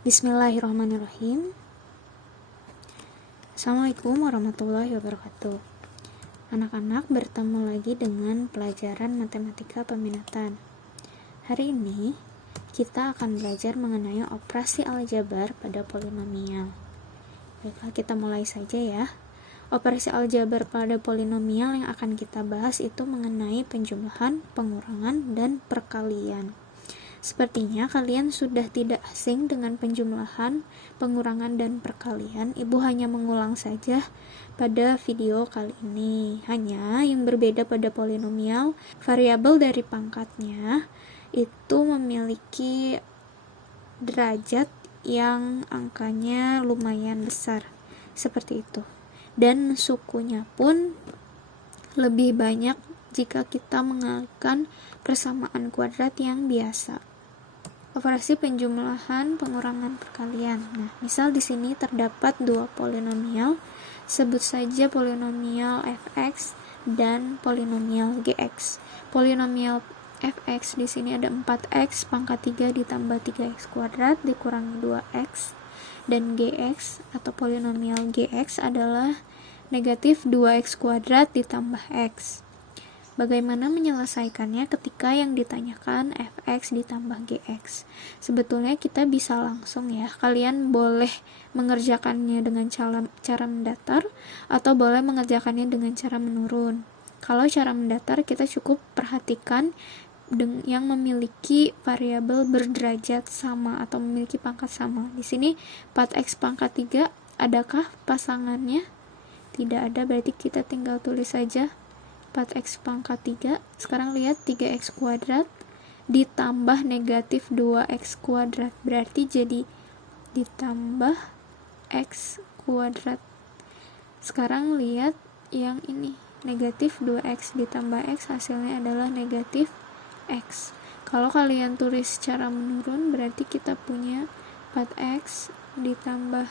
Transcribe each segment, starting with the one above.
Bismillahirrahmanirrahim. Assalamualaikum warahmatullahi wabarakatuh. Anak-anak, bertemu lagi dengan pelajaran matematika peminatan. Hari ini kita akan belajar mengenai operasi aljabar pada polinomial. Baiklah, kita mulai saja ya. Operasi aljabar pada polinomial yang akan kita bahas itu mengenai penjumlahan, pengurangan, dan perkalian. Sepertinya kalian sudah tidak asing dengan penjumlahan, pengurangan, dan perkalian. Ibu hanya mengulang saja pada video kali ini. Hanya yang berbeda pada polinomial, variabel dari pangkatnya itu memiliki derajat yang angkanya lumayan besar, seperti itu. Dan sukunya pun lebih banyak jika kita mengalihkan persamaan kuadrat yang biasa. Operasi penjumlahan, pengurangan, perkalian. Nah, misal di sini terdapat dua polinomial, sebut saja polinomial fx dan polinomial gx. Polinomial fx di sini ada 4x pangkat 3 ditambah 3x kuadrat dikurangi 2x, dan gx atau polinomial gx adalah negatif 2x kuadrat ditambah x. Bagaimana menyelesaikannya ketika yang ditanyakan fx ditambah gx? Sebetulnya kita bisa langsung ya. Kalian boleh mengerjakannya dengan cara mendatar atau boleh mengerjakannya dengan cara menurun. Kalau cara mendatar, kita cukup perhatikan yang memiliki variabel berderajat sama atau memiliki pangkat sama. Di sini 4x pangkat 3, adakah pasangannya? Tidak ada, berarti kita tinggal tulis saja 4x pangkat 3. Sekarang lihat 3x kuadrat ditambah negatif 2x kuadrat, berarti jadi ditambah x kuadrat. Sekarang lihat yang ini, negatif 2x ditambah x, hasilnya adalah negatif x. Kalau kalian tulis secara menurun, berarti kita punya 4x ditambah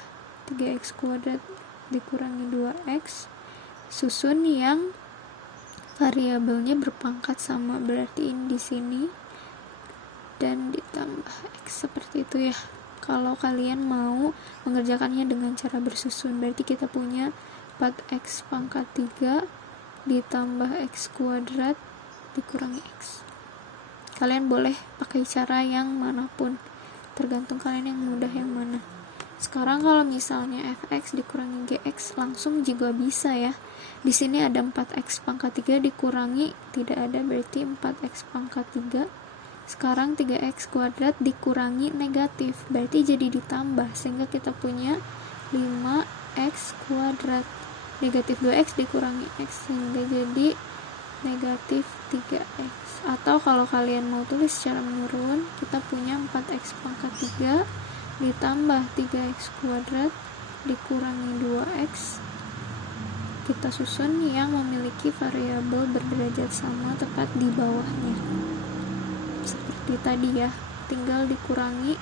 3x kuadrat dikurangi 2x, susun yang variabelnya berpangkat sama, berarti ini di sini dan ditambah x, seperti itu ya. Kalau kalian mau mengerjakannya dengan cara bersusun, berarti kita punya 4x pangkat 3 ditambah x kuadrat dikurangi x. Kalian boleh pakai cara yang manapun, tergantung kalian yang mudah yang mana. Sekarang kalau misalnya fx dikurangi gx langsung juga bisa ya. Di sini ada 4x pangkat 3 dikurangi, tidak ada, berarti 4x pangkat 3. Sekarang 3x kuadrat dikurangi negatif, berarti jadi ditambah, sehingga kita punya 5x kuadrat. Negatif 2x dikurangi x, sehingga jadi negatif 3x. Atau kalau kalian mau tulis secara menurun, kita punya 4x pangkat 3 ditambah 3x kuadrat dikurangi 2x. Kita susun yang memiliki variabel berderajat sama tepat di bawahnya. Seperti tadi ya, tinggal dikurangi,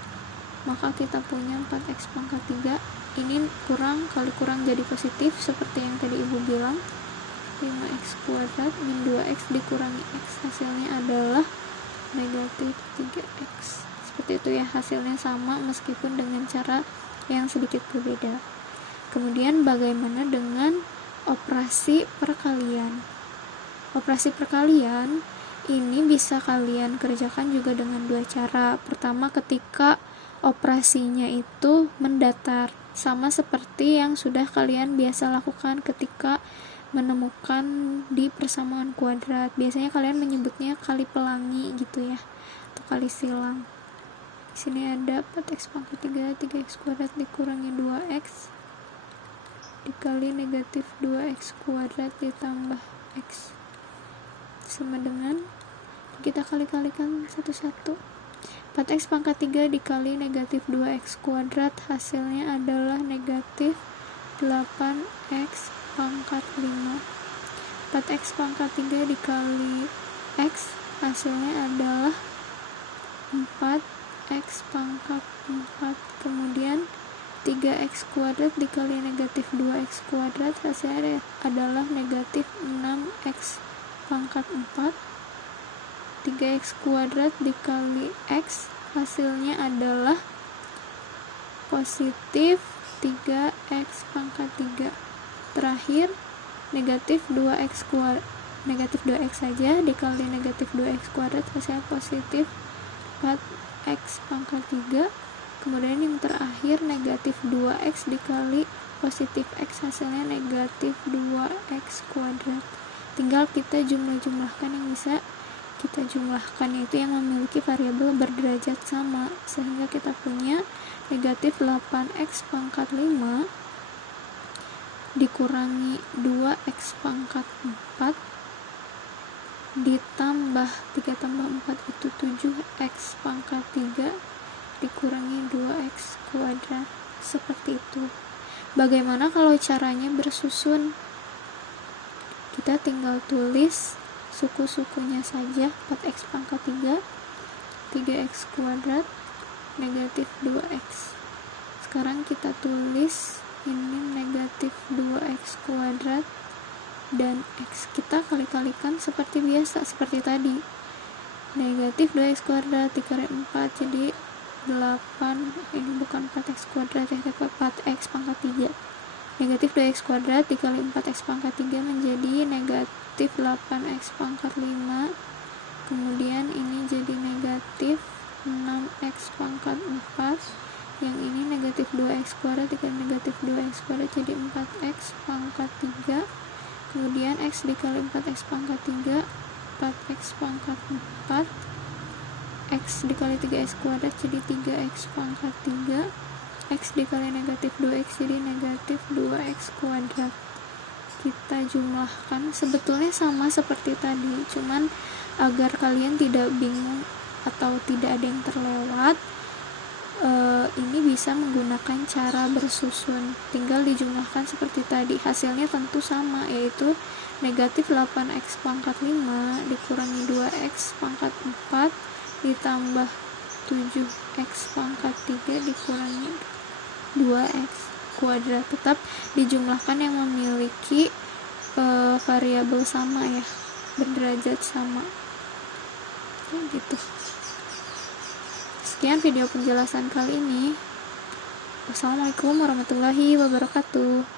maka kita punya 4x pangkat 3. Ini kurang, kali kurang jadi positif, seperti yang tadi ibu bilang. 5x kuadrat min 2x dikurangi x, hasilnya adalah negatif 3x. Seperti itu ya, hasilnya sama meskipun dengan cara yang sedikit berbeda. Kemudian bagaimana dengan operasi perkalian? Operasi perkalian ini bisa kalian kerjakan juga dengan dua cara. Pertama, ketika operasinya itu mendatar, sama seperti yang sudah kalian biasa lakukan ketika menemukan di persamaan kuadrat. Biasanya kalian menyebutnya kali pelangi gitu ya, atau kali silang. Di sini ada 4x pangkat 3, 3x kuadrat dikurangi 2x dikali negatif 2x kuadrat ditambah x sama dengan, kita kali-kalikan satu-satu. 4x pangkat 3 dikali negatif 2x kuadrat, hasilnya adalah negatif 8x pangkat 5. 4x pangkat 3 dikali x, hasilnya adalah 4x pangkat 4. Kemudian 3x kuadrat dikali negatif 2x kuadrat, hasilnya adalah negatif 6x pangkat 4. 3x kuadrat dikali x, hasilnya adalah positif 3x pangkat 3. Terakhir negatif 2x saja dikali negatif 2x kuadrat hasilnya positif 4x pangkat 3. Kemudian yang terakhir negatif 2x dikali positif x hasilnya negatif 2x kuadrat. Tinggal kita jumlahkan yang bisa kita jumlahkan, yaitu yang memiliki variabel berderajat sama, sehingga kita punya negatif 8x pangkat 5 dikurangi 2x pangkat 4 ditambah 3 tambah 4 itu 7x pangkat 3 dikurangi 2x kuadrat. Seperti itu. Bagaimana kalau caranya bersusun? Kita tinggal tulis suku-sukunya saja. 4x pangkat 3 3x kuadrat negatif 2x. Sekarang kita tulis ini negatif 2x kuadrat dan x kita kali-kalikan seperti biasa, seperti tadi. Negatif 2x kuadrat dikali 4 jadi 8, ini bukan 4x kuadrat ya, tapi 4x pangkat 3. Negatif 2x kuadrat dikali 4x pangkat 3 menjadi negatif 8x pangkat 5. Kemudian ini jadi negatif 6x pangkat 4. Yang ini negatif 2x kuadrat dikali negatif 2x kuadrat jadi 4x pangkat 3. Kemudian x dikali 4x pangkat 3 4x pangkat 4. X dikali 3x kuadrat jadi 3x pangkat 3. X dikali negatif 2x jadi negatif 2x kuadrat. Kita jumlahkan, sebetulnya sama seperti tadi, cuman agar kalian tidak bingung atau tidak ada yang terlewat, ini bisa menggunakan cara bersusun. Tinggal dijumlahkan seperti tadi, hasilnya tentu sama, yaitu negatif 8x pangkat 5 dikurangi 2x pangkat 4 ditambah 7x pangkat 3 dikurangi 2x kuadrat. Tetap dijumlahkan yang memiliki variabel sama ya, berderajat sama. Gitu. Sekian video penjelasan kali ini. Wassalamualaikum warahmatullahi wabarakatuh.